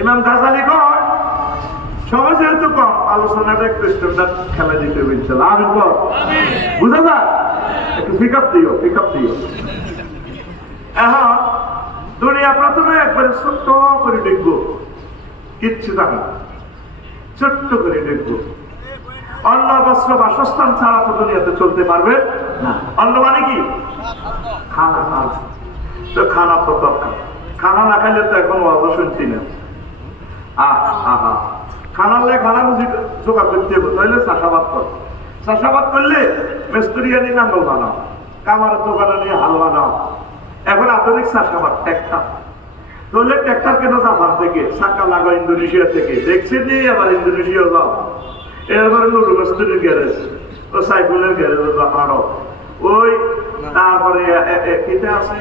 ইমাম গাজালি কয় সময় যেহেতু কম, আলোচনাটা একটু স্ট্যান্ডার্ড খেলা দিতে বলছিল। আমি কর বুঝা যায়, একটু পিকআপ দিও। এখন দুনিয়া প্রথমে একবারে ছোট্ট করে দেখবো, কিচ্ছু জানা, ছোট্ট করে দেখবো। অন্ন বস্ত্র বাসস্থান ছাড়া তো দুনিয়াতে চলতে পারবে না। অন্ন মানে কি? খানা। তো খানা তো দরকার, খানা না খাইলে তো এখন অত শুনছি না। খানালে খানা বুঝি জোগাড় করতে হবে, তাহলে চাষাবাদ কর। চাষাবাদ করলে মেস্তুরিয়ানি নাঙ্গল বানাও, কামারের দোকানে নিয়ে হাল বানাও। এখন আধুনিক চাষাবাদ ট্র্যাক্টর, তাহলে ট্র্যাক্টর কেন জাপান থেকে, চাকা লাগো ইন্দোনেশিয়া থেকে, দেখছেন নি আবার ইন্দোনেশিয়া যাও। এরপরে নুরু মেস্তুরির গ্যারেজ, ও সাইফুলের গ্যারেজ আরো, ওই তারপরে কেটে আছে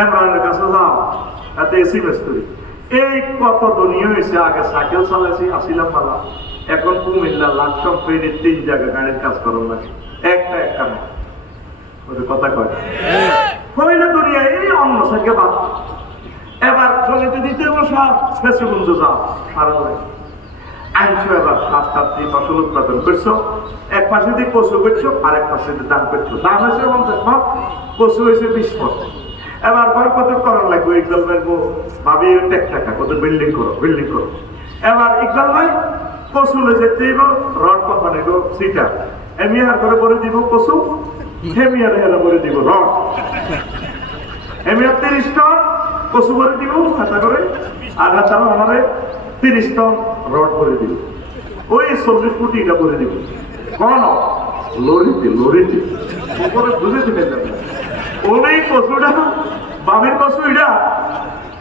এমরানের কাছে যাও, তাতে এসি মেস্তুরি। এই কত দুনিয়া হয়েছে। আগে সাইকেল চালাইছি, আসিলাম পালা, এখন কুমিল্লা লাকসম ফেরি 3 জায়গায় গাড়ির কাজ করার লাগে, একটা না কথা কয় হইলে দুনিয়া এই অন্য সাইকে বাদ। এবার চলিতে দিতে বসা ফেসবন্ধু যাও সারা লাগে আনছো। এবার 7-8টি ফসল উৎপাদন করছো, এক পাশে দিয়ে কচু করছো, আর এক পাশে দিয়ে দাম করছো। দাম হয়েছে 50 মণ, কচু হয়েছে 20 মণ। এবার ঘর কত করার লাগবে, ইকবাল ভাই ভাবি টাকা কত বিল্ডিং করো। এবার ইকবাল ভাই কচু লইছে দিব রড কোম্পানি গো সিটা, এমিয়ার করে বলে দিব কচু, হেমিয়ার হেলা বলে দিব রড। এমিয়ার 30 টন কচু করে দিব হাতা করে, আর হাতার আমাদের 30 টন রড করে দিব, ওই 40 ফুটি এটা করে দিব। কোন লরিতে বুঝে দিলেন ওই কচুটা, বামের কচু এটা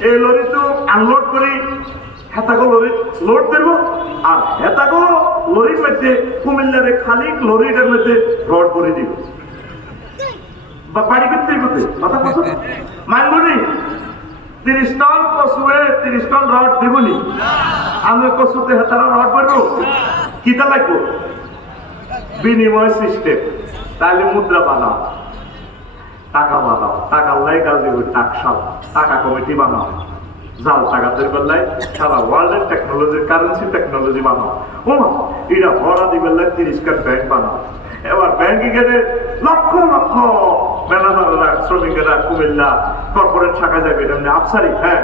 এই লরি তো আনলোড করে হেতাগো লরি লোড করবো, আর হেতাগো লরির মধ্যে কুমিল্লারে খালি লরিটার মধ্যে রড করে দিব। বাড়ি করতে কথা কচু মানবনি 30 টন কচুয়ে 30 টন রড দেবনি। আমি কচুতে হেতারা রড করবো, কিতা লাগবো? বিনিময় সিস্টেম। তাহলে মুদ্রা বানাও, টাকা বানাও, টাকার লাই কাজ দেবো, টাকা কমিটি বানাও, জাল টাকাদের বেলায় সারা ওয়ার্ল্ডের টেকনোলজি, কারেন্সি টেকনোলজি বানাও। এটা ভরা দিবেন 30 কার ব্যাংক বানাও। এবার ব্যাংকে গেলে লক্ষ ম্যানেজাররা, শ্রমিকেরা কুমিল্লা কর্পোরেট শাখা যাবে, এমনি আফসারি। হ্যাঁ,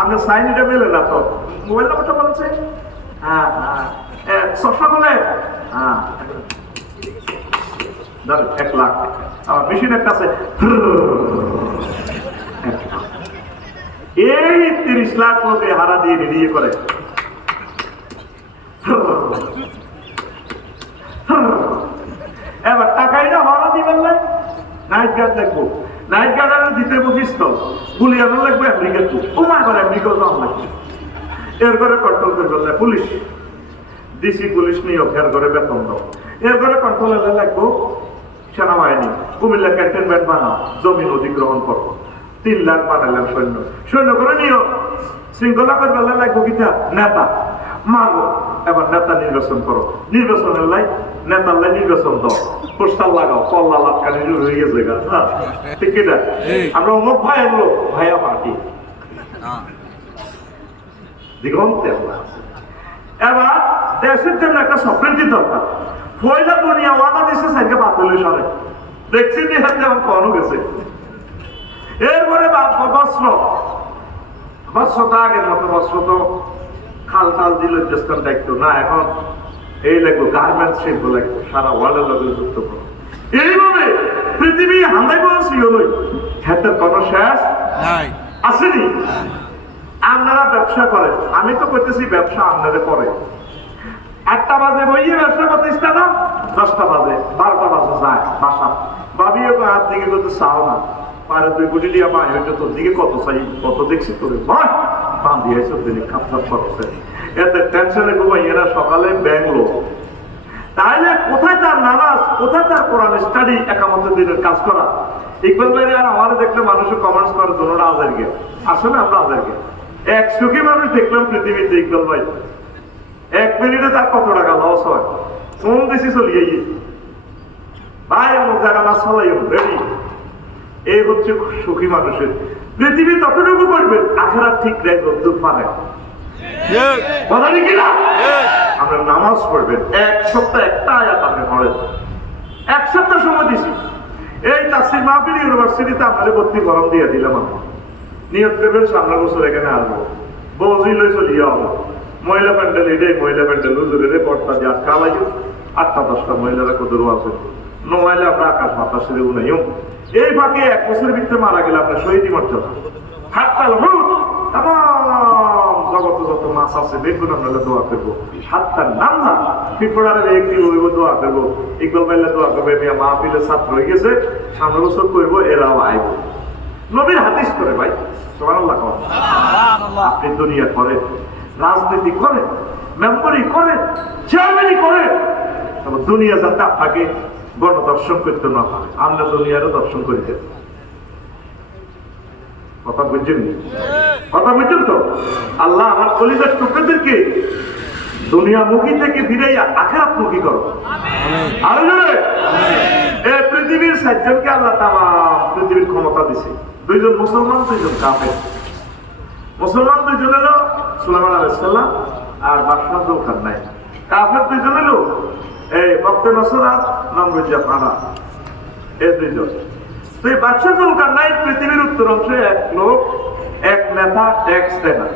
আপনার সাইন এটা মেলে না তো, মোবাইল নাম্বারটা বলছে, হ্যাঁ সবসময় বলে, হ্যাঁ 1 লাখ। আমার মেশিনের কাছে এই 30 লাখ লোকে হারা দিয়ে রেডিয়ে করে। এবার টাকাই না হারা দিবেন না, নাইট গার্ড দেখবো, নাইট গার্ড দিতে পিস্তল, গুলি আনার লাগবে আমেরিকা, তোমার করে আমেরিকাও যাওয়া লাগবে। এর করে কন্ট্রোল করবেন না পুলিশ, ডিসি পুলিশ নিয়োগ, এর করে বেতন দাও। এর করে কন্ট্রোল এলে লাগবো সেনাবাহিনী, কুমিল্লা ক্যান্টনমেন্ট বানাও, জমিন অধিগ্রহণ করো, 3 লাখ বানাইলাম সৈন্য করে নিও, শৃঙ্খলা করে বেলা লাগবো কিতা নেতা মারবো। এবার নেতা নির্বাচন করো, নির্বাচনের লাই নেতার লাই নির্বাচন দাও, পোস্টার লাগাও, কল্লা লাটকানি হয়ে গেছে গা। ঠিক এটা আমরা অমুক ভাই আনলো, ভাইয়া পার্টি দিগন্তে। এবার দেশের জন্য একটা সমৃদ্ধি দরকার। পয়লা দুনিয়া ওয়াদা দিচ্ছে সাইকে বাতিল সরে, দেখছি নি হাতে আমার কখনো গেছে। এরপরে বস্ত্র তো আগের মতো বস্ত্র তো খাল টাল দিল দেশটার দায়িত্ব না, এখন এই লাগবে গার্মেন্টস শিল্প লাগবে, সারা ওয়ার্ল্ডের লগে যুক্ত করো। এইভাবে পৃথিবী হান্দাই বলছি হলোই, ক্ষেত্রের কোনো শেষ আসেনি। আপনারা ব্যবসা করেন, আমি তো করতেছি ব্যবসা আপনাদের পরে। 8টা বাজে বইয়ে ব্যবসা প্রতিষ্ঠান, 10টা বাজে 12টা বাজে যায় বাসা, ভাবিও হাত দিকে কত চাও না, পারে 2 কোটি দিয়া পাই, হয়তো তোর দিকে কত চাই, কত দেখছি তোরে ভাই বান্ধিয়েছ দিনে খাপসাপ করছে। এতে টেনশনে ঘুমাই, এরা সকালে ব্যাংলো। তাইলে কোথায় তার নামাজ, কোথায় তার কোরআন স্টাডি, একামতের দিনের কাজ করা? ইকবাল ভাই আর আমাদের দেখলে মানুষের কমেন্টস করে দোনোটা আজার গে, আসলে আমরা আজার গে। 100 কি মানুষ দেখলাম পৃথিবীতে, ইকবাল ভাই 1 মিনিটে তার কত টাকা লস হয়, কোন দেশে চলিয়ে ভাই অমুক জায়গা মাছ চলাই রেডি। এই হচ্ছে সুখী মানুষের পৃথিবী। ততটুকু করবেন আখেরাত ঠিক রাখবেন, দুঃখ পারে কথা কি না? আমরা নামাজ পড়বেন, এক সপ্তাহ একটা আয়াত আপনি পড়েন, এক সপ্তাহ সময় দিছি। এই তাফসীর মাহফিল ইউনিভার্সিটিতে আপনাদের ভর্তি ফরম দিয়ে দিলাম। আমি নিয়োগ করবেন সামনের বছর এখানে আসবো, বউজি লই চলিয়ে হবো। মহিলা প্যান্ডেল এটাই মহিলা প্যান্ডেল হুজুরের পর্দা দিয়ে আজকে আলাই 8-10টা মহিলারা কদরও আছে, নইলে আমরা আকাশ বাতাসের উনাইও। এই ফাঁকে 1 বছরের ভিতরে মারা গেলে আপনার শহীদ মর্যাদা হাততাল হুট তাম জগত যত মাছ আছে বেগুন আমরা দোয়া করবো। হাততাল নাম না ফিফড়ারের একটি হইব দোয়া করবো, ইকবাল বাইলে দোয়া করবে, মিয়া মাহফিলের ছাত্র হয়ে গেছে, সামনের বছর করবো, এরাও আইব। নবীর হাদিস করে ভাই, সুবহানাল্লাহ। আপনি দুনিয়া করেন, রাজনীতি করেন, মেম্বারি করেন, চেয়ারম্যানই করেন, তবে দুনিয়া যাতে আপনাকে গণদর্শন করতে না পারে, আমরা দুনিয়ারও দর্শন করিতে। কথা বুঝছেন? কথা বুঝছেন তো? আল্লাহ আমার কলিজার টুকরাদেরকে দুনিয়ামুখী থেকে ফিরাইয়া আখিরাতমুখী করো। আরো জোরে। এই পৃথিবীর 7 জনকে আল্লাহ তামাম পৃথিবীর ক্ষমতা দিছে। 2 জন মুসলমান, 2 জন কাফের। মুসলমান 2 জন হলো সুলাইমান আলাইহিস সালাম আর বাদশাহ যুলকারনাইন। কাফের 2 জন হলো এই বক্তে নসর আর নমরুদ জাফানা, এই 2 জন। তো এই বাদশাহ যুলকারনাইন পৃথিবীর উত্তর অংশে এক লোক, এক নেতা, ট্যাক্স দেয় না।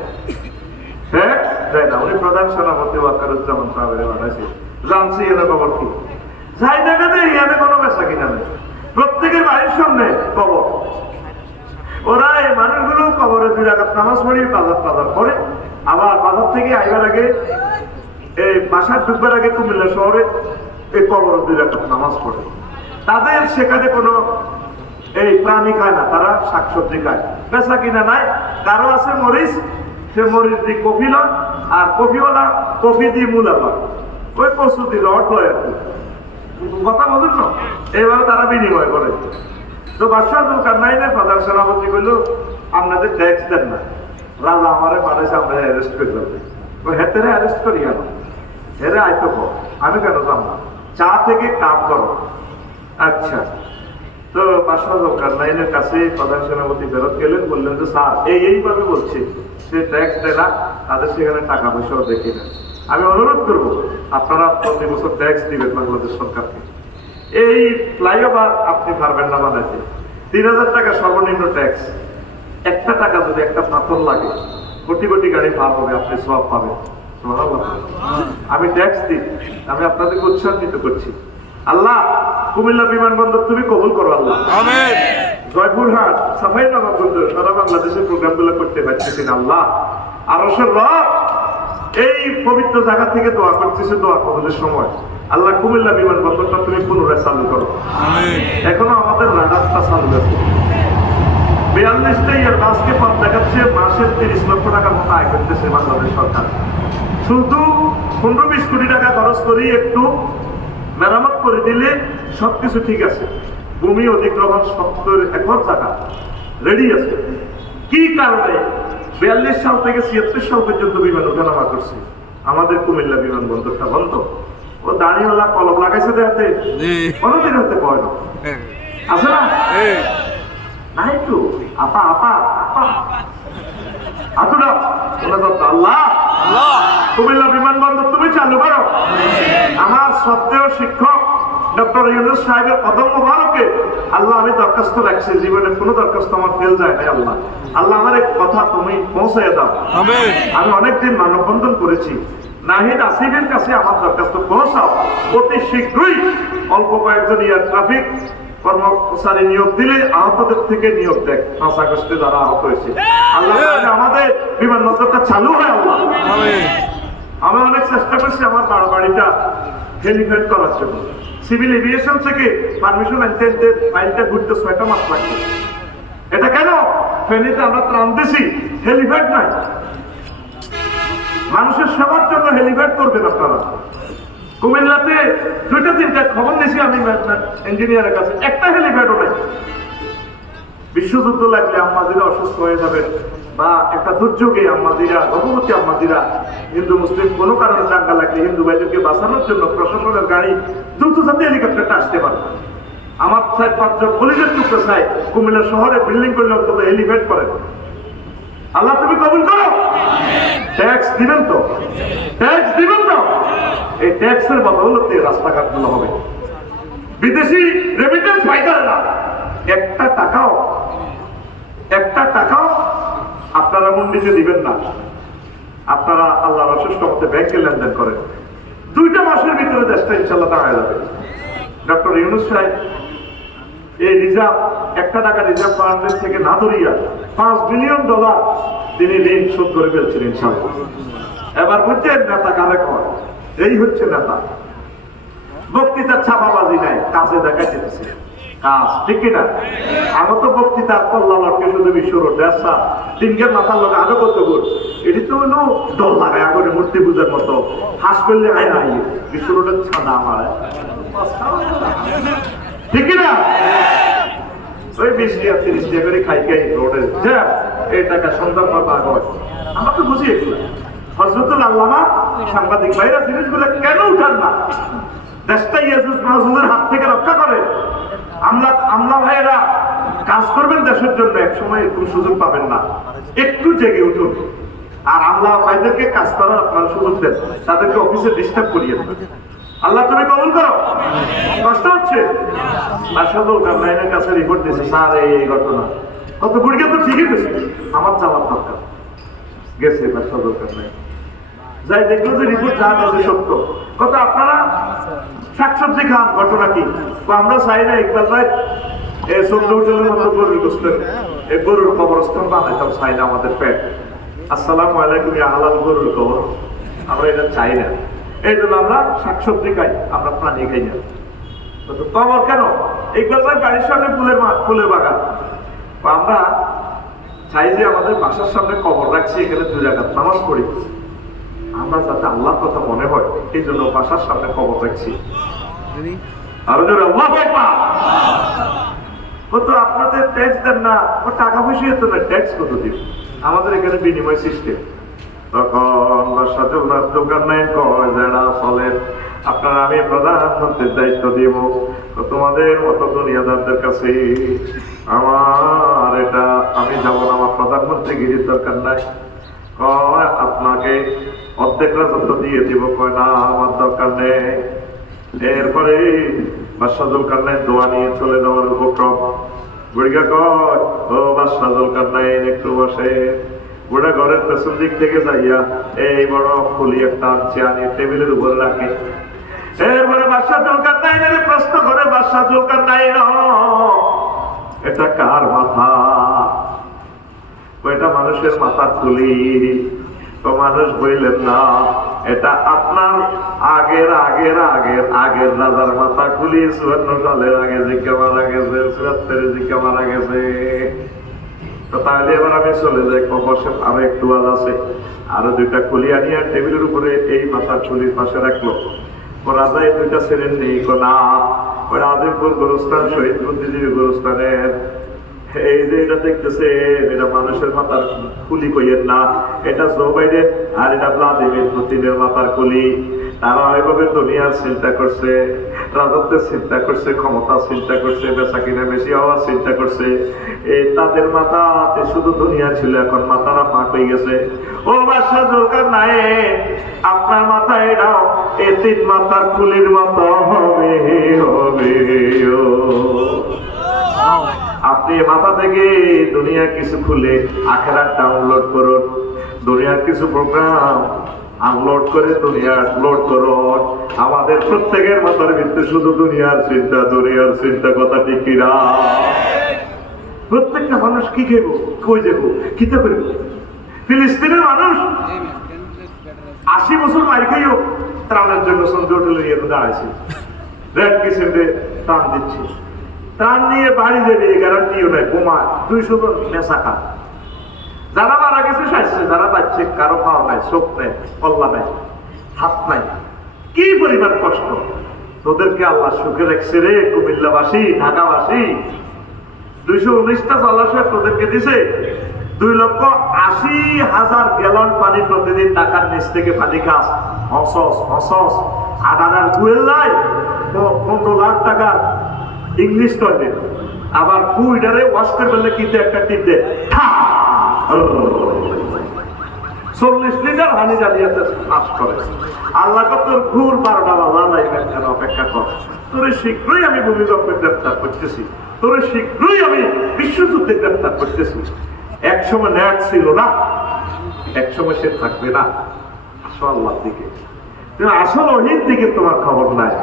ট্যাক্স দেয় না। উনি প্রধান সেনাপতি ওয়াকারুজ্জামান সাহেবের বানাইছে, জানছি এর খবর কি। যাই দেখা দেয় এখানে কোনো বেচা কিনা নেই, প্রত্যেকের বাড়ির সামনে কবর। ওরা এই মানুষগুলো কবরে 2 রাকাত নামাজ পড়ি, বাজার করে, আবার বাজার থেকে আইবার আগে এই বাসার ঢুকবার আগে কুমিল্লা শহরে এই কবরে 2 রাকাত নামাজ পড়ে। তাদের সেখানে কোনো এই প্রাণী খায় না, তারা শাকসবজি খায়, বেচা কিনা নাই। কারো আছে মরিচ, সে মরিচ দিয়ে কফি লয়, আর কফিওয়ালা কফি দিয়ে মূলা লয়, ওই কচু দিয়ে রড লয় আর কি। কথা বলুন না, এইভাবে তারা বিনিময় করে। তো বাদশাহ যুলকারনাইনের প্রধান সেনাপতি কইল, আপনাদের ট্যাক্স দেন না, রাজা আমারে পাঠাইছে, আমরা অ্যারেস্ট করে দেবে। হেতেরে অ্যারেস্ট করি কেন? হেরে আইতো কর, আমি কেন জানবো? চা থেকে কাপ করো। আচ্ছা, তো বাদশাহ যুলকারনাইনের কাছে প্রধান সেনাপতি ফেরত গেলেন, বললেন যে স্যার এইভাবে বলছে, সে ট্যাক্স দেয় না, তাদের সেখানে টাকা পয়সাও দেখি না। আমি অনুরোধ করবো আপনারা প্রতি বছর ট্যাক্স দিবেন বাংলাদেশ সরকারকে। এই ফ্লাইওভার আপনি পারবেন না বানাইতে, 3000 টাকা সর্বনিম্ন ট্যাক্স। একটা টাকা যদি একটা পাথর লাগে, কোটি কোটি গাড়ি পার হবে, আপনি সব পাবেন। আমি ট্যাক্স দিই, আমি আপনাদেরকে উৎসাহিত করছি। আল্লাহ কুমিল্লা বিমানবন্দর তুমি কবুল করো আল্লাহ। জয়পুরহাট, সাফাইনগর, সারা বাংলাদেশের প্রোগ্রামগুলো করতে পারতেছি না আল্লাহ। আরশের রব এই পবিত্র জায়গা থেকে দোয়া করতেছে, দোয়া কবুলের সময় আল্লাহ কুমিল্লা বিমানবন্দরটা তুমি পুনরায় চালু করো। এখনো আমাদের রাস্তা চালু আছে, 42টা এয়ারবাসকে পথ দেখাচ্ছে, মাসে 30 লক্ষ টাকার মতো আয় করতেছে বাংলাদেশ সরকার। শুধু 15-20 কোটি টাকা খরচ করি, একটু মেরামত করে দিলে সবকিছু ঠিক আছে। ভূমি অধিগ্রহণ 70 একর জায়গা রেডি আছে। কি কারণে 42 সাল থেকে 76 সাল পর্যন্ত বিমান ওঠানামা করছে, আমাদের কুমিল্লা বিমানবন্দরটা বন্ধ। ও দাঁড়িয়েওয়ালা কলম লাগাইছে দেখাতে, কোনোদিন হতে পারে না, আছে না? নাই তো আপা আপা আপা আতুরা আল্লাহ কুমিল্লা বিমানবন্দর তুমি চালু করো। আমার শ্রদ্ধেয় শিক্ষক ডক্টর ইউনূস সাহেবের কদম মোবারকে আল্লাহ আমি দরখাস্ত রাখছি, জীবনে কোনো দরখাস্ত আমার ফেল যায় না আল্লাহ। আল্লাহ আমার এক কথা তুমি পৌঁছায় দাও। আমি অনেকদিন মানববন্ধন করেছি, নাহিদ আসিফের কাছে আমার দরখাস্ত পৌঁছাও। অতি শীঘ্রই অল্প কয়েকজন এয়ার ট্রাফিক কর্মচারী নিয়োগ দিলে আহতদের থেকে নিয়োগ দেয়, 5 আগস্টে যারা আহত হয়েছে। আল্লাহ আমাদের বিমানবন্দরটা চালু হয় আল্লাহ। আমি অনেক চেষ্টা করছি আমার বাড়িটা হেলিপ্যাড করার জন্য। সিভিল এভিয়েশন থেকে পারমিশন আনতে ফাইলটা ঘুরতে 6টা মাস লাগবে। এটা কেন? ফেনীতে আমরা ত্রাণ দিছি, হেলিপ্যাড নাই। মানুষের সেবার জন্য হেলিপ্যাড করবেন আপনারা। কুমিল্লাতে 2টা-3টা খবর নিয়েছি আমি ইঞ্জিনিয়ারের কাছে, একটা হেলিপ্যাডও নাই। বিশ্বযুদ্ধ লাগলে আম্মাদিরা অসুস্থ হয়ে যাবে, বা একটা দুর্যোগে আম্মাদিরা, গর্ভবতী আম্মাদিরা, হিন্দু মুসলিম কোনো কারণে দাঙ্গা লাগলে হিন্দু ভাইদেরকে বাঁচানোর জন্য প্রশাসনের গাড়ি দ্রুত যাতে হেলিকপ্টারটা আসতে পারে। আমার 4-5 জন পুলিশের টুকরো চাই কুমিল্লা শহরে বিল্ডিং করলে অন্তত হেলিপ্যাড করেন। আল্লাহ তুমি কবুল করো। ট্যাক্স দিবেন তো? ট্যাক্স দিবেন তো? এই ট্যাক্সের বদৌলতে রাস্তাঘাটগুলো হবে। বিদেশি রেমিটেন্স ফাইটাররা একটা টাকাও আপনারা মন্ডিতে দিবেন না। আপনারা আল্লাহর অশেষ রহমতে ব্যাংকে লেনদেন করেন, 2টা মাসের ভিতরে দেশটা ইনশাআল্লাহ দাঁড়ায় যাবে। ডক্টর ইউনূস সাহেব এই রিজার্ভ, 1 টাকা রিজার্ভ ফান্ডের থেকে না ধরিয়া $5 বিলিয়ন তিনি ঋণ শোধ করে ফেলছেন ইনশাআল্লাহ। এবার বুঝছেন নেতা কারে কয়? এই হচ্ছে নেতা। বক্তৃতার ছাপাবাজি নাই, কাজে দেখা যেতেছে কাজ, ঠিক কিনা? আমার তো বক্তৃতার কল্লা লটকে শুধু বিশ্বর দেশা তিনকের মাথার লোক আরো কত গুণ, এটি তো হলো দল লাগায় আগরে মূর্তি পূজার মতো হাস করলে আয় নাই বিশ্বরোডের ছাদা আমার, ঠিক কিনা? ওই 20 টাকা 30 টাকা করে খাই রোডে এই টাকা সন্ধ্যার পর ভাগ হয়। আমরা তো বুঝি এগুলো। হযরতুল আল্লামা সাংবাদিক ভাইরা জিনিসগুলো কেন উঠান না? দেশটা ইয়াজুজ মাহুজের হাত থেকে রক্ষা করে। আমলা ভাইয়েরা কাজ করবেন দেশের জন্য, এক সময় একটু সুযোগ পাবেন না, একটু জেগে উঠুন। আর আমলা ভাইদেরকে কাজ করার আপনারা সুযোগ দেন, তাদেরকে অফিসে ডিস্টার্ব করিয়ে দেন। আল্লাহ তুমি কবুল করো। কষ্ট হচ্ছে, বাদশাহুল কারনাইনের কাছে রিপোর্ট দিয়েছে, স্যার এই ঘটনা। কত বুড়িকে তো ঠিকই গেছে, আমার যাওয়ার দরকার গেছে বাদশাহুল কারনাইন, যাই দেখলো যে রিপোর্ট যা আছে সত্য। কত আপনারা শাকসবজি খান, ঘটনা কি? আমরা চাই না ইকবাল ভাই এই সন্ধ্যের মতো গরুর গোস্ত, এই গরুর কবরস্থান বানাইতাম, চাই না আমাদের পেট। আসসালামু আলাইকুম হালাল গরুর কবর, আমরা এটা চাই না। এই জন্য আমরা শাকসবজি খাই, আমরা প্রাণী খাই না। কবর কেন? ইকবাল ভাই বাড়ির সামনে ফুলের বাগান, আমরা চাই যে আমাদের বাসার সামনে কবর রাখছি, এখানে 2 রাকাত নামাজ পড়ি, আমরা যাতে আল্লাহর কথা মনে হয় এই জন্য বাসার সামনে কবর রাখছি। আরো জোরে আল্লাহু আকবার। কত আপনাদের ট্যাক্স দেন না, ও টাকা পয়সা তো না, ট্যাক্স কত দিন? আমাদের এখানে বিনিময় সিস্টেম। তখন বাসাজুল দোকান নাই কয় যারা চলেন আপনারা, আমি প্রধানমন্ত্রীর দায়িত্ব দিব, তোমাদের মতো দুনিয়াদারদের কাছে আমার এটা আমি যাব না, আমার প্রধানমন্ত্রী গিরির দরকার নাই। কয় আপনাকে অর্ধেক রাজত্ব দিয়ে দিব, কয় না আমার দরকার নেই। এরপরে বাদশাহুল কারনাইন দোয়া নিয়ে চলে যাওয়ার উপক্রম। বুড়িকা কয় ও বাদশাহুল কারনাইন একটু বসে। বুড়া ঘরের পেছন দিক থেকে যাইয়া এই বড় খুলি একটা আনছে, আনি টেবিলের উপরে রাখে। এরপরে বাদশাহুল কারনাইনের প্রশ্ন করে, বাদশাহুল কারনাইন এটা কার মাথা? এটা মানুষের মাথার খুলি। তো মানুষ বললেন না, এটা আপনার আগের রাজার মাথা খুলি, 54 সালের আগে জিজ্ঞা মারা গেছে, 74 জিজ্ঞা মারা গেছে। তো তাহলে এবার আমি চলে যাই, বসে আরো একটু আজ আছে, আরো 2টা খুলি আনিয়ে টেবিলের উপরে এই মাথার খুলির পাশে রাখলো। ও রাজা এই 2টা ছিলেন নেই, না ওই আজিমপুর গোরস্থান শহীদ বুদ্ধিজীবী গোরস্থানের এই যে এটা দেখতেছে, এটা মানুষের মাথার খুলি কইয়ের না, এটা জো বাইডেন আর এটা ভ্লাদিমির পুতিনের মাথার খুলি। তারা ওইভাবে দুনিয়ার চিন্তা করছে, রাজত্বের চিন্তা করছে, ক্ষমতা চিন্তা করছে, বেচা কিনা বেশি হওয়ার চিন্তা করছে। এই তাদের মাথাতে শুধু দুনিয়া ছিল, এখন মাথাটা ফাঁক হয়ে গেছে। ও বাদশাহুল কারনাইন, আপনার মাথা এটাও এই 3 মাথার খুলির মতো হবে হবে। আপনি মাথা থেকে দুনিয়ার কিছু খুলে আখেরাত ডাউনলোড করুন, দুনিয়ার কিছু প্রোগ্রাম আনলোড করে দুনিয়া লোড করুন। আমাদের প্রত্যেকের মাথার ভিতরে শুধু দুনিয়ার চিন্তা, কথা ঠিক কিনা? প্রত্যেকটা মানুষ কি খেব, কই যাব, কিতা করব? ফিলিস্তিনের মানুষ 80 বছর মার খাইও ত্রাণের জন্য সন্ধ্যে নিয়ে দাঁড়াইছে, রেড কিসেন্টে ত্রাণ দিচ্ছে, ত্রাণ নিয়ে বাড়ি দেবে গ্যারান্টিও নাই, বোমা 200 জন নেশা খা। যারা মারা গেছে সাজছে, যারা বাচ্চে কারো পাওয়া নাই, চোখ নাই, কল্লা নাই, হাত নাই, কি পরিমাণ কষ্ট। তোদেরকে আল্লাহ সুখে রাখছে রে কুমিল্লাবাসী, ঢাকাবাসী। 219টা জলাশয় তোদেরকে দিছে, 2,80,000 গ্যালন পানি প্রতিদিন ঢাকার নিচ থেকে পানি খাস। হসস আডানার গুয়েল নাই, 15 লাখ টাকার ইংলিশ টয়লেট, আবার কুইডারে ওয়াশ করে ফেললে কিন্তু একটা টিপ দেয়। 40 লিটার হানি জালিয়াতে নাশ করে। আল্লাহ তোর ঘুর 12টা বাজা লাইবেন কেন, অপেক্ষা কর, তোরে শীঘ্রই আমি ভূমিকম্পে গ্রেফতার করতেছি, তোরে শীঘ্রই আমি বিশ্বযুদ্ধে গ্রেফতার করতেছি। একসময় ন্যাক ছিল না, একসময় সে থাকবে না। আসো আল্লাহর দিকে, তুমি আসল ওহির দিকে তোমার খবর নাই।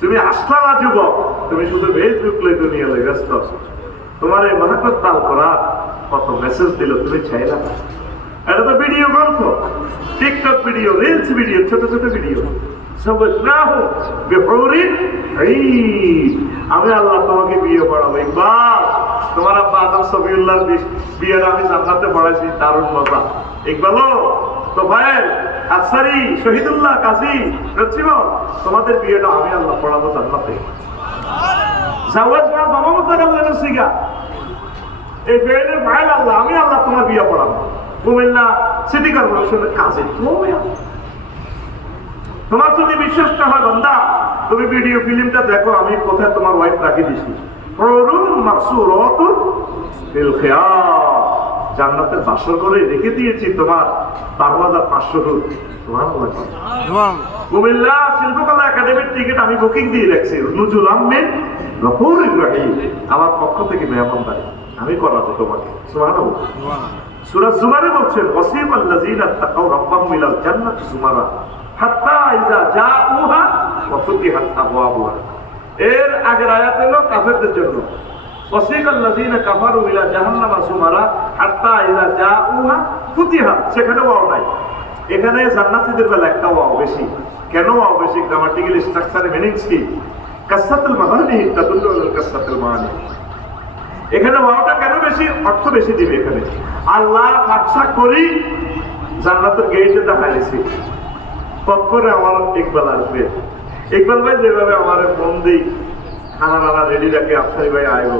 তুমি আসলা না যুবক, তুমি শুধু ফেসবুক লই দুনিয়া লই ব্যস্ত। তোমার এই মহাকত তাল করা কত মেসেজ দিল, তুমি চাইলা না। এটা তো ভিডিও গ্রন্থ, টিকটক ভিডিও, রিলস ভিডিও, ছোট ছোট ভিডিও। আমি আল্লাহ তোমাকে বিয়ে পড়াবো। ইকবাল, তোমার আব্বা আদম সফিউল্লাহর বিয়েটা আমি জান্নাতে পড়াইছি, দারুণ মজা। ইকবালও, তোফায়েল, আফসারি, শহীদুল্লাহ, কাজী, রচিব, তোমাদের বিয়েটা আমি আল্লাহ পড়াবো জান্নাতে। এই ফেরের ফাইল আল্লাহ, আমি আল্লাহ তোমার বিয়ে পড়াবো। কুমিল্লা সিটি কর্পোরেশনের কাজে তোমার যদি বিশ্বাস না হয় বান্দা, তুমি ভিডিও ফিল্মটা দেখো, আমি কোথায় তোমার ওয়াইফ রাখি দিছি। জান্নাতের বাসর করে রেখে দিয়েছি তোমার 12,500 রুট। কুমিল্লা শিল্পকলা একাডেমির টিকিট আমি বুকিং দিয়ে রাখছি। নুজুল আহমেদ গফুরুর রহিম আমার পক্ষ থেকে মেহমানদারি আমি করাবো তোমাকে। সুবহানাল্লাহ। সূরা জুমারে বলছেন, ওয়াসিফাল্লাযীনা তাকাউ রাব্বাহুম ইলাল জান্নাতি যুমারা হাত্তা ইযা জাউহা ওয়া ফুতিহাত আবওয়াবুহা। এর আগের আয়াত হলো কাফেরদের জন্য, ওয়াসিফাল্লাযীনা কাফারু ইলা জাহান্নামা যুমারা হাত্তা ইযা জাউহা ফুতিহাত। সেখানে ওয়াও নাই, এখানে জান্নাতীদের বেলা একটা ওয়াও বেশি। কেন ওয়াও বেশি? গ্রামাটিক্যাল স্ট্রাকচারে মিনিংস কি? কাসসাতুল মাদানি তাদুল্লু আলা কাসসাতুল মানি। এখানে ওয়াওটা কেন বেশি? অর্থ বেশি দিবে এখানে। আল্লাহ আশা করি জান্নাতের গেটে দেখাইছি, তৎপরে আমার ইকবাল আসবে। ইকবাল ভাই যেভাবে আমার মন দিই, খানা নানা রেডি রাখে, আফসারি ভাই আইব,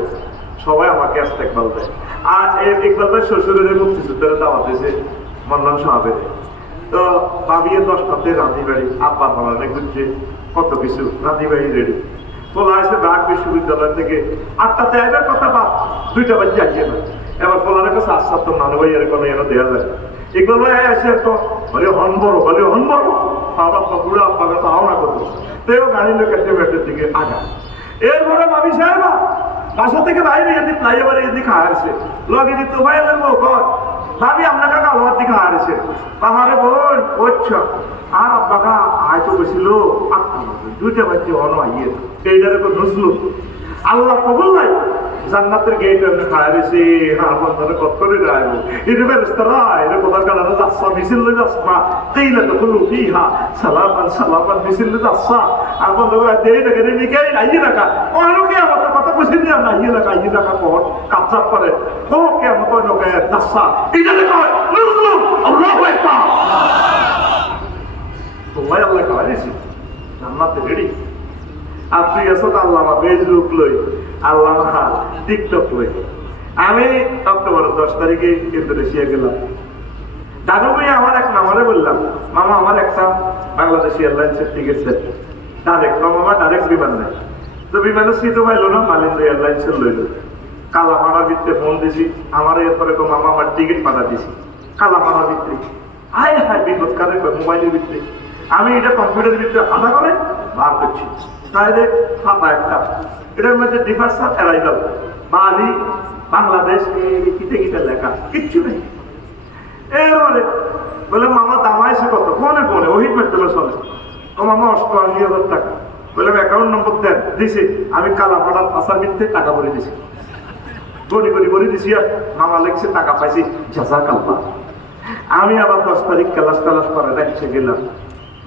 সবাই আমাকে আসতে ইকবাল দেয়। আর ইকবাল ভাই শ্বশুরের মুক্তিযুদ্ধের দাওয়াত দিয়েছে মন্নান সাহাবের। তো ভাবিয়ে 10টাতে রাঁধি বাড়ি, আব্বা বাবানে ঘুরছে, কত কিছু রাঁধি বাড়ি রেডি। পোলা আসে ঢাকা বিশ্ববিদ্যালয় থেকে 8টাতে আইবার কথা, বা 2টা বাজে আসছে না। এবার পোলার কাছে আশ্বাস তো নানু ভাই এরকম এনে দেওয়া যায়। এগুলো ভাই আসে তো বলে হন বড়, বলে হন বড়, বাবা পুরো আব্বা কাছে আওনা করতো। তেও গাড়ি লোক একটা ব্যাটের দিকে আগা। এরপরে ভাবি সাহেব বাসা থেকে বাইরে এদিকে ফ্লাইওভারে এদিকে হারছে, লগে দিত ভাই লাগবো কর ভাবি আপনার কাকা আমার দিকে হারছে। পাহাড়ে বোন ওচ্ছা আর আব্বাকা হয়তো বেশিল 2টা বাজে অন আইয়ে এইটার উপর নজলু আল্লাহ কবুল নাই। জান্নাতের গেট এমনি খায় রয়েছে, আর বন্ধনে কত করে যাইব। এটা বেরেস্তারা এটা কোথার কালারে যাচ্ছা, মিছিল লই যাচ্ছা, তেইলা তো হলো ফিহা সালামান সালামান মিছিল লই যাচ্ছা। আর বন্ধ করে দেই না কেন নিকে আইয়ে রাখা অনেকে আমাদের কথা বুঝে দিয়ে আমরা আইয়ে রাখা কর কাপচাপ করে ওকে আমাদের লোকে যাচ্ছা। এটা কয় নজলু আল্লাহু আকবার। তোমায় আল্লাহ খাওয়াই দিয়েছি জান্নাতে রেডি। আর তুই আছো আল্লাহ ফেসবুক লই, আল্লাহ টিকটক লই। আমি অক্টোবরের 10 তারিখে ইন্দোনেশিয়া গেলাম। দাদু ভাই আমার এক মামারে বললাম, মামা আমার একটা বাংলাদেশি এয়ারলাইন্সের টিকিট দেন ডাইরেক্ট। মামা ডাইরেক্ট বিমান নেই, তো বিমানের সিটও পাইল না, মালেন্দ্র এয়ারলাইন্সের লইল। কালাপাড়ার ভিতরে ফোন দিছি, আমার এরপরে মামা আমার টিকিট পাঠা দিছি কালাপাড়ার ভিতরে। আয় হায় বিপদ কারে মোবাইলের ভিতরে। আমি এটা কম্পিউটারের ভিতরে আধা করে বার করছি, তাহলে খাতা একটা, এটার মধ্যে ডিপার্চার অ্যারাইভাল বালি বাংলাদেশ কিতে কিতে লেখা, কিচ্ছু নেই। এরপরে বলে মামা দামাইছে কত, ফোনে ফোনে ওহিত মেট্রোলে চলে। ও মামা 88,000 টাকা। বললাম অ্যাকাউন্ট নম্বর দেন, দিছি। আমি কালাপাড়ার ফাঁসার ভিতরে টাকা ভরে দিছি, গড়ি গড়ি ভরে দিছি। আর মামা লেগছে টাকা পাইছি, জাযাকাল্লাহ। আমি আবার 10 তারিখ ক্লাস করে দেখছে গেলাম,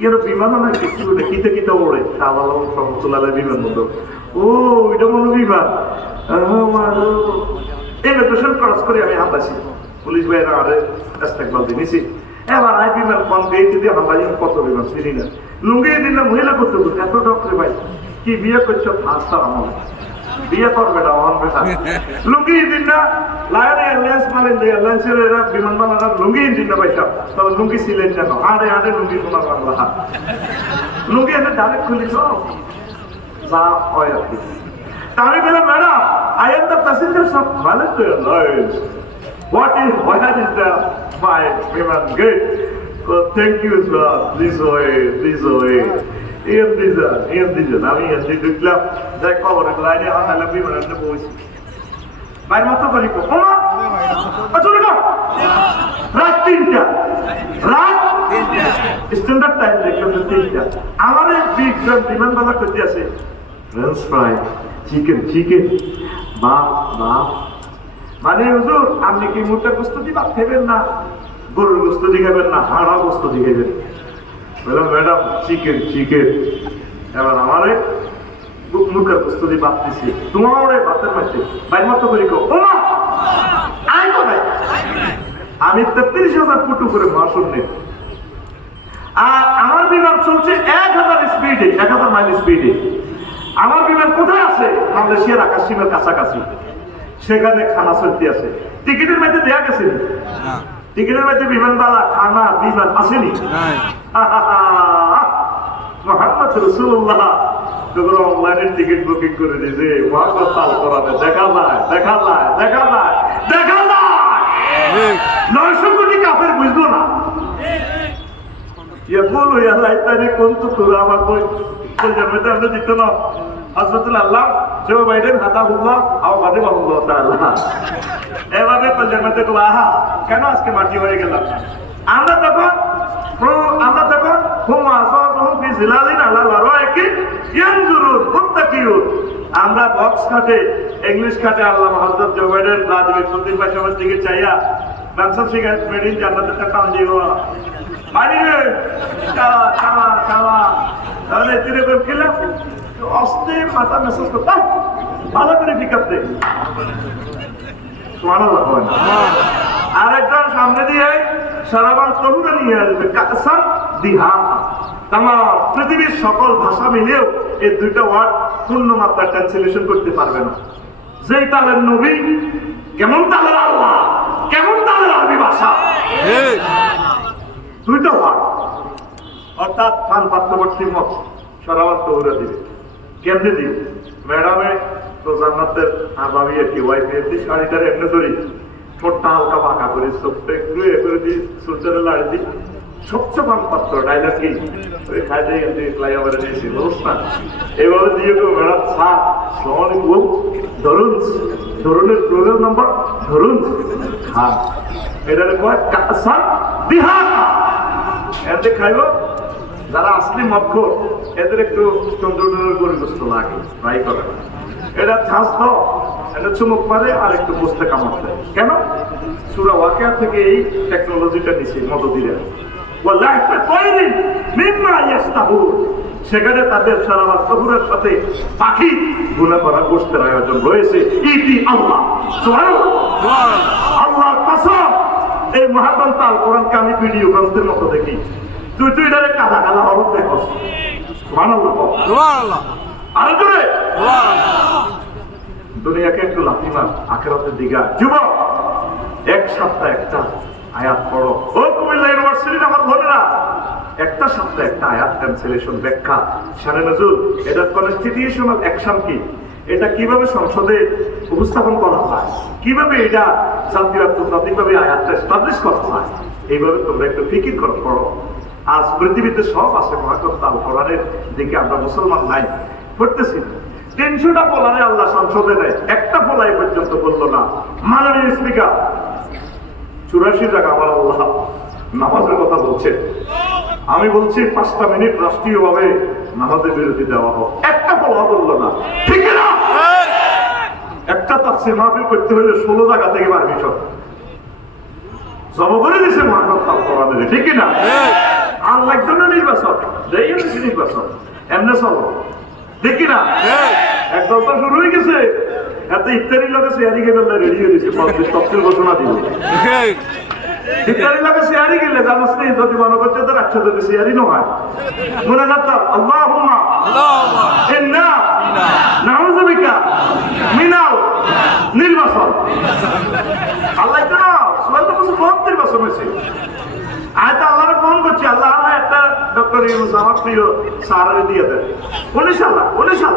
এর বিমানও না কিছু কিতে কিতে ওড়ে সমতুলালে বিমান মতো। ও এটা মনে বিমান ইমিগ্রেশন ক্রস করে আমি হামলাছি। পুলিশ ভাইরা আরে ইস্তেকবাল দিয়েছি। এবার আই বিমান কম গেইতে দিয়ে হামলাছি। কত বিমান চিনি না, লুঙ্গিয়ে দিন না মহিলা করতে করতে এত ডক্টর ভাই কি বিয়ে করছো ফার্স্ট আমার বিয়ে করবে না অন বেটা লুঙ্গি দিন না। লায়ন এয়ারলাইন্স মালেন্দ্র এয়ারলাইন্সের এরা বিমান বানারা লুঙ্গি দিন না পয়সা, তবে লুঙ্গি ছিলেন কেন আড়ে আড়ে লুঙ্গি তোমার বাংলা হাত লুঙ্গি এনে ডাইরেক্ট খুলিস যা হয় আর কি। আমি বললাম madam I am the passenger of মালেন্দ্র airlines, what is the fine, Viman, good. So thank you, sir. This way. Ian Dijan. আমি এসে ঢুকলাম, যাই খবরের লাইনে আনালাম বিমানে বসি। বাইর মতো করি ওমা চলে গো রাত 3টা স্ট্যান্ডার্ড টাইম দেখলাম 3টা আমাদের বিমান বাজার করতে আছে ফ্রেঞ্চ ফ্রাই চিকেন বাপ মানে হুজুর আপনি কি মুরগির গোশত দিয়ে ভাত খাবেন না গরুর গোশত দিয়ে খাবেন না হাঁড়া গোশত দিয়ে খাবেন বললাম ম্যাডাম চিকেন এবার আমারে মুখের গোশত দিয়ে ভাত দিছি তোমার ওরে ভাতের মাঝে বাইর মতো করি ওমা আয় তো ভাই আমি 33,000 ফুট উপরে ভাষণ নেই আর আমার বিমান চলছে 1000 মাইল স্পিডে আমার বিমান কোথায় আছে মালয়েশিয়ার আকাশ সীমার কাছাকাছি সেখানে খানা চলতে আছে টিকিটের মধ্যে দেয়া গেছে টিকিটের মধ্যে বিমানবালা খানা বিমান আসেনি মোহাম্মদ রাসূলুল্লাহ যখন অনলাইনে টিকিট বুকিং করে দিয়েছে মোহাম্মদ তাল করাবে দেখা যায় 900 কোটি কাফের বুঝলো না يقول يا ليتني كنت ترابا كل আমরা দিত না হযরতুল আল্লাহ জো বাইডেন হাদাহুল্লাহ আও গাদিবাহুল্লাহ তাআলা এভাবে কল্যাণতে তো আহা কেন আজকে মাটি হয়ে গেলাম আমরা তখন হুম আসাহুম ফি জিলালিন আলা লারাইকি ইয়ানজুরুন মুত্তাকিউন আমরা বক্স কাটে ইংলিশ কাটে আল্লাহ হযরত জো বাইডেন রাজবীর সুন্দর ভাষার দিকে চাইয়া বাংসা সিগারেট মেডিন জান্নাতের টাকা দিও বাইরে চাওয়া তাহলে এরকম খেলাম অস্তে মাথা মেসেজ করতে ভালো করে পিক আপ দেয় আরেকজন সামনে দিয়ে সারাবান তরুণা নিয়ে আসবে কাসার দিহা তামাম পৃথিবীর সকল ভাষা মিলেও এই দুইটা ওয়ার্ড পূর্ণ মাত্রা ট্রান্সলেশন করতে পারবে না যেই তালের নবী কেমন তালের আল্লাহ কেমন তালের আরবি ভাষা দুইটা ওয়ার্ড অর্থাৎ পান পাত্রবর্তী মত সারাবার তৌরা দিবে কেমনে দিবে ম্যাডামে তো জান্নাতের আবাবি আর কি ওয়াইফে দিয়ে শাড়িটার এমনি ধরি ঠোঁটটা হালকা বাঁকা করে চোখটা একটু এ করে দিই সূর্যের লাড়ি দিই সবচেয়ে পান পাত্র ডাইলাগ কি ওই খাই দিয়ে এমনি ফ্লাইওভারে নিয়েছি বুঝ না এইভাবে দিয়ে কেউ ম্যাডাম স্যার সালামালাইকুম ধরুনের প্রোগ্রাম নাম্বার ধরুন হ্যাঁ এটারে কয় স্যার দিহা এতে খাইব যারা আসলি মক্ষ এদের একটু চন্দ্রনের পরিবেশ লাগে ট্রাই করে এটা ঝাঁস দাও এটা চুমুক মারে আর একটু বসতে কামড় দেয় কেন সূরা ওয়াকিয়া থেকে এই টেকনোলজিটা নিছে মদদিরা সেখানে তাদের সারা তহুরের সাথে পাখি গুনাহ করা গোশতের আয়োজন রয়েছে ইতি আল্লাহ আল্লাহর কসম এই মহাগ্রন্থ আল কোরআনকে আমি ভিডিও গ্রন্থের মতো দেখি তুই এটারে কাদা হরফ দেখো সুবহানাল্লাহ আরে জোরে দুনিয়াকে একটু লাথি মার আখিরাতের দিকে যুবক এক সপ্তাহ একটা আয়াত পড়ো ও কুমিল্লা ইউনিভার্সিটির আমার বোনেরা একটা সপ্তাহ একটা আয়াত ট্রান্সলেশন ব্যাখ্যা শানে নজরুল এটা কনস্টিটিউশনাল অ্যাকশন কি এটা কিভাবে সংসদে উপস্থাপন করা হয় কিভাবে এটা জাতীয় আন্তর্জাতিকভাবে আয়াতটা এস্টাবলিশ করা হয় এইভাবে তোমরা একটু ফিকির করো আজ পৃথিবীতে সব আছে মহাগ্রন্থ আল কোরআনের দিকে আমরা মুসলমান নাই পড়তেছি 300টা পোলারে আল্লাহ সংসদে নেয় একটা পোলাই পর্যন্ত বললো না মাননীয় স্পিকার 84 জায়গা আমার আল্লাহ নামাজের কথা বলছে আমি বলছি 5টা মিনিট রাষ্ট্রীয়ভাবে নামাজের বিরতি দেওয়া হোক একটা পোলা বললো না ঠিক না একটা তাফসীর মাহফিল করতে হলে 16 জায়গা থেকে পারমিশন জব করে দিছে মহাগ্রন্থ আল কোরআনের ঠিক না আল্লাহ জন্য নির্বাচন নির্বাচন এমনি চলো দেখি না একদম তো শুরু হয়ে গেছে এত ইফতারি লোকে শেয়ারি গেলে রেডি হয়ে গেছে তফসিল ঘোষণা দিল ইফতারি লোকে শেয়ারি গেলে জানাস নেই যদি মনে করছে তো রাখছে যদি শেয়ারি নয় মনে যাত্রা আল্লাহুম্মা ইন্না নাউযু বিকা মিনাল নির্বাচন আল্লাহ তো না সুবহান কিছু বহুত নির্বাচন হয়েছে আজ তো আল্লাহরে ফোন করছি আল্লাহ একটা ডক্টর ইউনুস আমার প্রিয় স্যারের দিয়ে দেন 19 সাল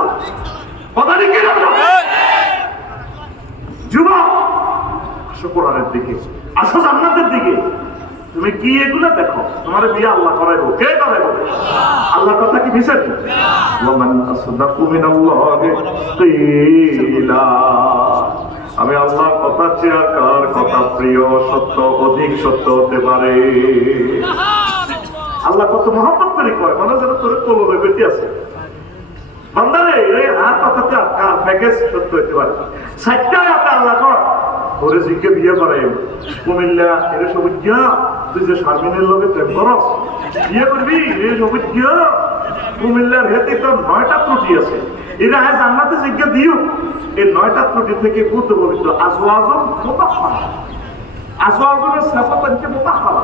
কথা ঠিক না যুবক আসো কোরআনের দিকে আসো জান্নাতের দিকে তুমি কি এগুলা দেখো? তোমার বিয়ে আল্লাহ করাইবো, কে করাইবো? আল্লাহ কথা কি মিশে? ওয়ামান আসদাকু মিনাল্লাহি কিলা। আমি আল্লাহর কথা চেয়ে কার কথা প্রিয়, সত্য, অধিক সত্য হতে পারে? আল্লাহ কত মহব্বত করে কয়, মনে যেন তোর কলমে বেঁচে আছে। বান্দারে আর কথাতে কার প্যাকেজ সত্য হতে পারে? সাতটায় আপনি আল্লাহ কর ওরে জিজ্ঞে বিয়ে করে কুমিল্লা এর সবুজ, তুই যে শারমিনের লোকে প্রেম করস, বিয়ে করবি এ সবুজ কুমিল্লার হেতে তোর 9টা ত্রুটি আছে। এরা আজ জান্নাতে জিজ্ঞা দিও এই 9টা ত্রুটি থেকে পূর্ত পবিত্র। আজওয়াজুন মুতাহহারা, আজওয়াজুনের সিফাত হচ্ছে মুতাহহারা,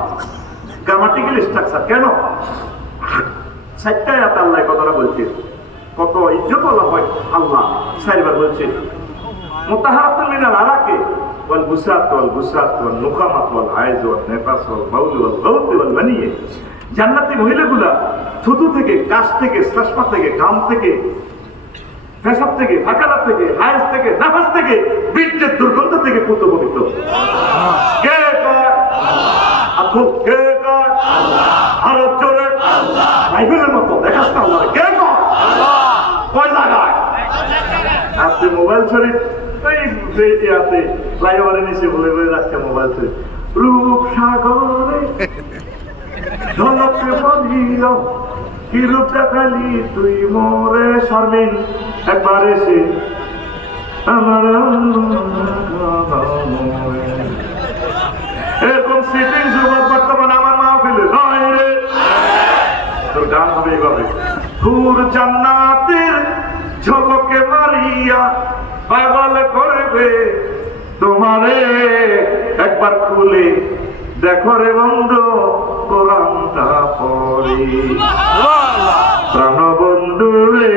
গ্রামাটিক্যাল স্ট্রাকচার। কেন? সাতটায় আপনি আল্লাহ কথাটা বলছে, কত ইজ্জত বলা হয় আল্লাহ 4বার বলছে মুতাহহারাতুন মিনাল আরাকি ওয়াল বুসাত ওয়াল বুসাত ওয়াল নুখামাত ওয়াল হাইজ ওয়াল নিফাস ওয়াল বাউল ওয়াল গাউত ওয়াল মানিয়ে। জান্নাতি মহিলাগুলা থুতু থেকে, কাশ থেকে, শ্বাসমা থেকে, ঘাম থেকে, পেশাব থেকে, ফাঁকালা থেকে, হাইজ থেকে, নাফাস থেকে, বীর্যের দুর্গন্ধ থেকে পূত পবিত্র। কে কয়? আল্লাহ। কে কয়? আল্লাহ। আরো জোরে আল্লাহ। বাইবেলের মতো দেখাস না আল্লাহ। কে কয়? আল্লাহ। কয় জায়গায়? আপনি মোবাইল শরীফ এই ফ্লাইওভারের নিচে বলে বলে রাখছে মোবাইল শরীফ। রূপ সাগরে ঝলকে বলিল কি রূপ দেখালি তুই মোরে শারমিন, একবার এসে আমার এরকম সিটিং যুবক বর্তমান আমার মাহফিলে নয় রে। তোর গান হবে এইভাবে, হুর জান্নাতের ঝলকে মারিয়া পাগল করবে তোমারে, একবার খুলে দেখো রে বন্ধু কোরআনটা পড়ি। প্রাণ বন্ধু রে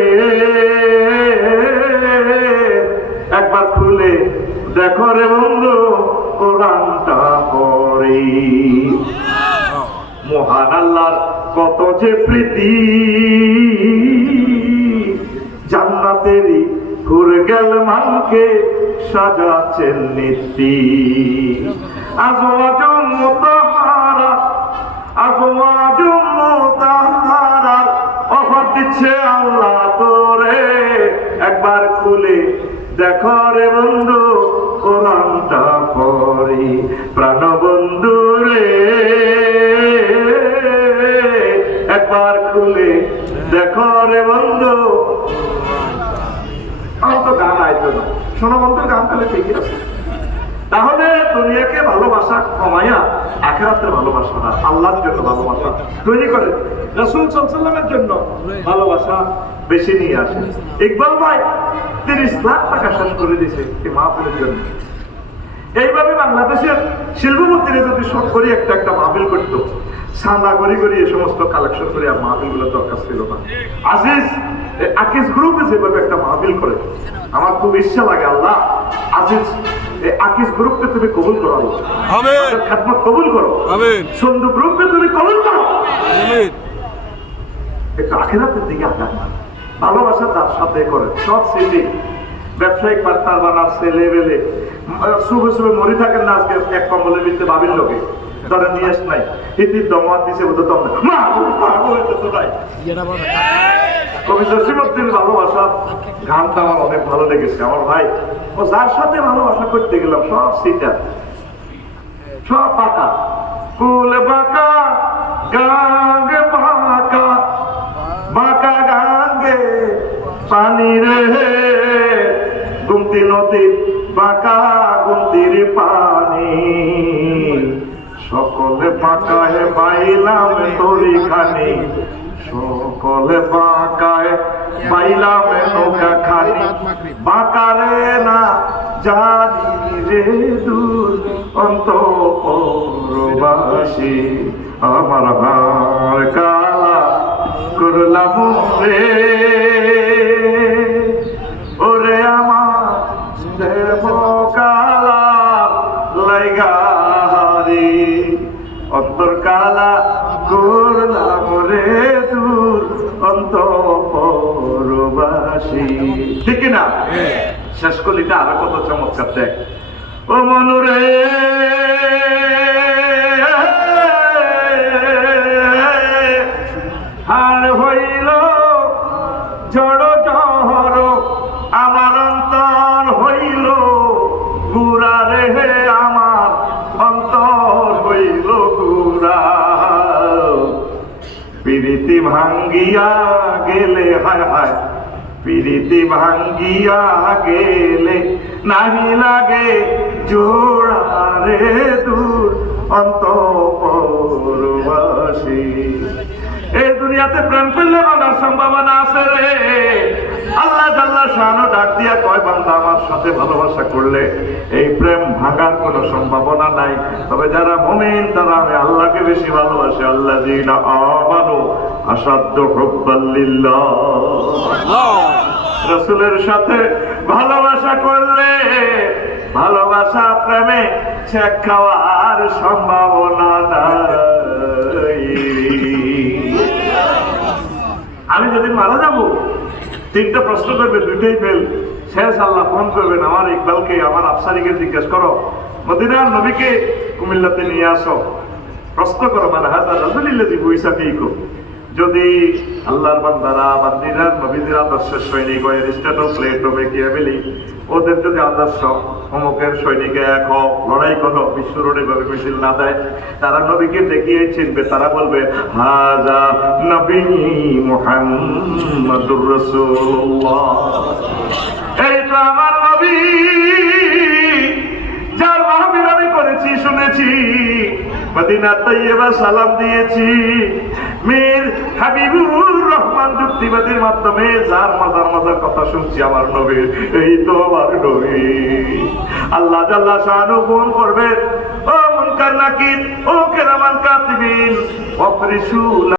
একবার খুলে দেখো রে বন্ধু কোরআনটা পড়ি। মহান আল্লাহর কত যে প্রীতি, জান্নাতেরই ঘুরে গেল মানকে সাজাচ্ছেন নীতি। আজওয়াজুম মুতাহহারা, আজওয়াজুম মুতাহহারা অফার দিচ্ছে আল্লাহ তোরে, একবার খুলে দেখো রে বন্ধু কোরআনটা পড়ি। প্রাণ বন্ধু রে একবার খুলে দেখো রে বন্ধু। আমার তো গান আইতো না, শোনো বন্ধুর গান তাহলে ঠিকই আছে। তাহলে দুনিয়াকে ভালোবাসা কমাইয়া আখিরাতের ভালোবাসা, আল্লাহর জন্য ভালোবাসা তৈরি করে, রাসূল সাল্লাল্লাহু আলাইহি ওয়াসাল্লামের জন্য ভালোবাসা বেশি নিয়ে আসে। ইকবাল ভাই 30 লাখ টাকা শেষ করে দিয়েছে এই মাহফিলের জন্য। এইভাবে বাংলাদেশের শিল্পপতিরা যদি সব করে একটা মাহফিল করতো, সাদা করি করি এই সমস্ত কালেকশন করে মাহফিলগুলো দরকার ছিল না। আজিজ আকিজ গ্রুপে যেভাবে একটা মাহফিল করে আমার খুব ইচ্ছা লাগে, আল্লাহ আজিজ আকিজ গ্রুপকে তুমি কবুল করো, আমিন, খাদমত কবুল করো, আমিন, সন্ধু গ্রুপকে তুমি কবুল করো, আমিন। একটু আখিরাতের দিকে আগান, ভালোবাসা তার সাথে করে সব সিটি ব্যবসায়িক পার্টনার বানাচ্ছে লেভেলে শুভে শুভে মরি থাকেন না। আজকে এক কম্বলের ভিতরে ভাবির লোকে ধরে নিয়ে আস নাই ইতির দমাত দিছে বোধ দম নাই। কবি জসিমউদ্দিন ভালোবাসা গানটা আমার অনেক ভালো লেগেছে। আমার ভাই ও যার সাথে ভালোবাসা করতে গেলাম সব সিটা, সব বাঁকা, কুল বাঁকা গাঙ্গে বাঁকা, বাঁকা গাঙ্গে পানি রে, গুমতি নদী বাঁকা গুমতির পানি, সকলে বাঁকায় বাইলাম তরি খানি, সকলে বাঁকায় বাইলাম নৌকা খানি, বাঁকারে না জানি রে দূর অন্তরবাসী, আমার হার কালা করলাম রে, ওরে আমার দেব কালা লাইগারি, অন্তর কালা করলাম রে দূর অন্তরবাসী। ঠিক না? শেষ কলিটা আরো কত চমৎকার দেখ। ও মনুরে আর হইল জড় জড় আমার অন্তর হইল গুড়া রে, আমার অন্তর হইল গুড়া। প্রীতি ভাঙ্গিয়া গেলে, হায় হায়, প্রীতি ভাঙ্গিয়া গেলে নাহি লাগে জোড়া রে, দূর অন্তরবাসী। এই দুনিয়াতে প্রেম করলে বাঁধার সম্ভাবনা আছে রে। আল্লাহ জাল্লা শানু ডাক দিয়া কয়, বান্দা আমার সাথে ভালোবাসা করলে এই প্রেম ভাঙার কোনো সম্ভাবনা নাই। তবে যারা মুমিন তারা আমি আল্লাহকে বেশি ভালোবাসে। আল্লাযীনা আমানু আশাদ্দু হুব্বান লিল্লাহ। রাসূলের সাথে ভালোবাসা করলে ভালোবাসা প্রেমে ছেক খাওয়ার সম্ভাবনা নাই। আমি যেদিন মারা যাব, তিনটা প্রশ্ন করবে, দুইটাই ফেল। শেষ আল্লাহ ফোন করবেন, আমার ইকবালকে, আমার আফসারিকে জিজ্ঞেস করো, মদিনার নবীকে কুমিল্লাতে নিয়ে আসো, প্রশ্ন করো, মানে হাজার রাজুলিল্লাযী বুইসা ফীকুম। যদি আল্লাহর বান্দারা বান্দিরা নবীদের আদর্শের সৈনিক হয়, স্ট্যাটো প্লেটো বেকিয়া ফেলি, ওদের যদি আদর্শ অমুকের সৈনিকে এক হোক, লড়াই করো, বিশ্বরণে ভাবে মিছিল না দেয়, তারা নবীকে দেখিয়ে চিনবে। তারা বলবে হাজা নবী মুহাম্মাদুর রাসূলুল্লাহ, এই তো আমার নবী, যার মাহফিল আমি করেছি, শুনেছি, মদিনা তাইয়্যিবা সালাম দিয়েছি, মীর হাবিবুর রহমান যুক্তিবাদীর মাধ্যমে যার মজার মজার কথা শুনছি, আমার নবীর, এই তো আমার নবী। আল্লাহ জাল্লা শানু ফোন করবেন, ও মুনকার নাকির, ও কিরামান কাতিবিন, ওয়াফরিসু